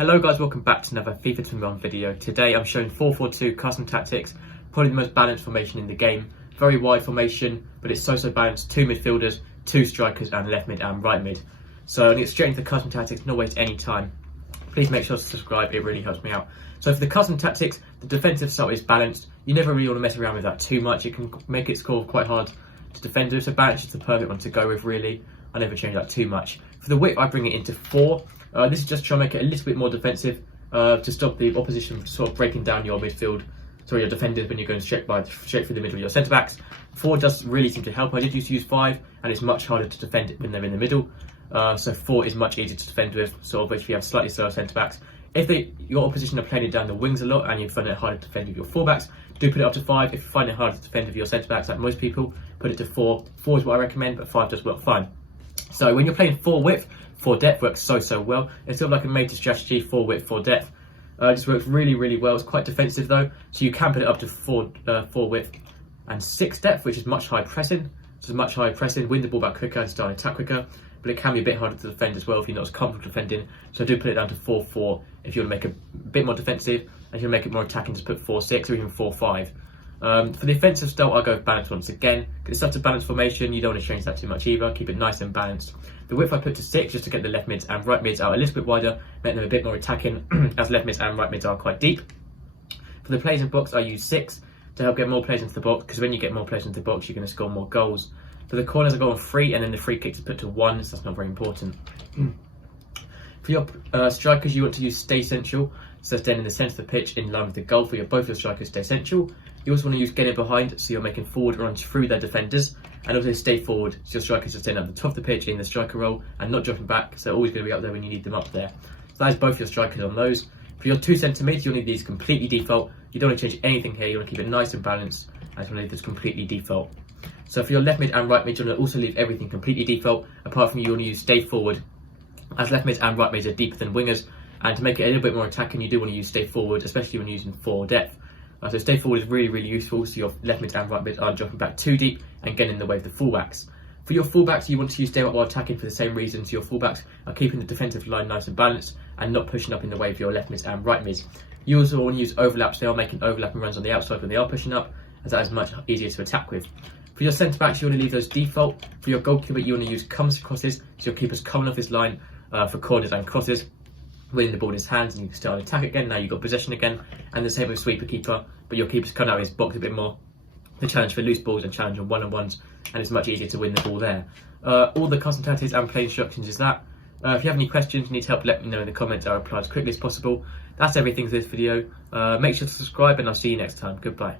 Hello guys, welcome back to another FIFA 21 video. Today I'm showing 4-4-2 custom tactics, probably the most balanced formation in the game. Very wide formation, but it's so balanced. 2 midfielders, 2 strikers and left mid and right mid. So I'm going to get straight into the custom tactics, not waste any time. Please make sure to subscribe, it really helps me out. So for the custom tactics, the defensive style is balanced. You never really want to mess around with that too much. It can make it score quite hard to defend with, so balance is the perfect one to go with really. I never change that too much. For the width I bring it into 4. This is just trying to make it a little bit more defensive to stop the opposition from sort of breaking down your midfield, your defenders when you're going straight through the middle of your centre backs. 4 does really seem to help. I did used to use 5 and it's much harder to defend when they're in the middle. So 4 is much easier to defend with, sort of if you have slightly slower centre backs. If your opposition are playing it down the wings a lot and you find it harder to defend with your fullbacks, do put it up to 5. If you find it harder to defend with your centre backs, like most people, put it to 4. 4 is what I recommend, but 5 does work fine. So when you're playing 4 width, 4 depth works so well. It's sort of like a meta strategy, 4 width, 4 depth. It just works really well. It's quite defensive though, so you can put it up to 4 width and 6 depth, which is much higher pressing. So much higher pressing, win the ball back quicker and start an attack quicker. But it can be a bit harder to defend as well if you're not as comfortable defending. So I do put it down to 4-4 if you want to make it a bit more defensive, and if you want to make it more attacking, just put 4-6 or even 4-5. For the offensive style, I'll go with balance once again. It's such a balanced formation, you don't want to change that too much either. Keep it nice and balanced. The width I put to 6 just to get the left mids and right mids out a little bit wider, make them a bit more attacking, as left mids and right mids are quite deep. For the players in box, I use 6 to help get more players into the box, because when you get more players into the box, you're going to score more goals. For the corners, I go on 3, and then the free kicks are put to 1, so that's not very important. For your strikers, you want to use stay central, so staying in the centre of the pitch in line with the goal. For both your strikers, stay central. You also want to use get in behind, so you're making forward runs through their defenders, and also stay forward, so your strikers are staying at the top of the pitch in the striker role and not dropping back, so they're always going to be up there when you need them up there. So that is both your strikers on those. For your 2 centre mids, you'll need these completely default. You don't want to change anything here, you want to keep it nice and balanced, and you want to leave this completely default. So for your left mid and right mid, you want to also leave everything completely default, apart from you want to use stay forward, as left mids and right mids are deeper than wingers, and to make it a little bit more attacking, you do want to use stay forward, especially when using 4 depth. So stay forward is really useful, so your left mids and right mids aren't dropping back too deep and getting in the way of the fullbacks. For your fullbacks, you want to use stay up while attacking for the same reason, so your fullbacks are keeping the defensive line nice and balanced and not pushing up in the way of your left mids and right mids. You also want to use overlaps, they are making overlapping runs on the outside when they are pushing up, as that is much easier to attack with. For your centre backs, you want to leave those default. For your goalkeeper, you want to use comes crosses, so your keeper's coming off his line for corners and crosses, winning the ball in his hands, and you can start an attack again. Now you've got possession again, and the same with sweeper keeper, but your keeper's coming out of his box a bit more. The challenge for loose balls and challenge on one-on-ones, and it's much easier to win the ball there. All the custom tactics and play instructions is that. If you have any questions, need help, let me know in the comments. I'll reply as quickly as possible. That's everything for this video. Make sure to subscribe, and I'll see you next time. Goodbye.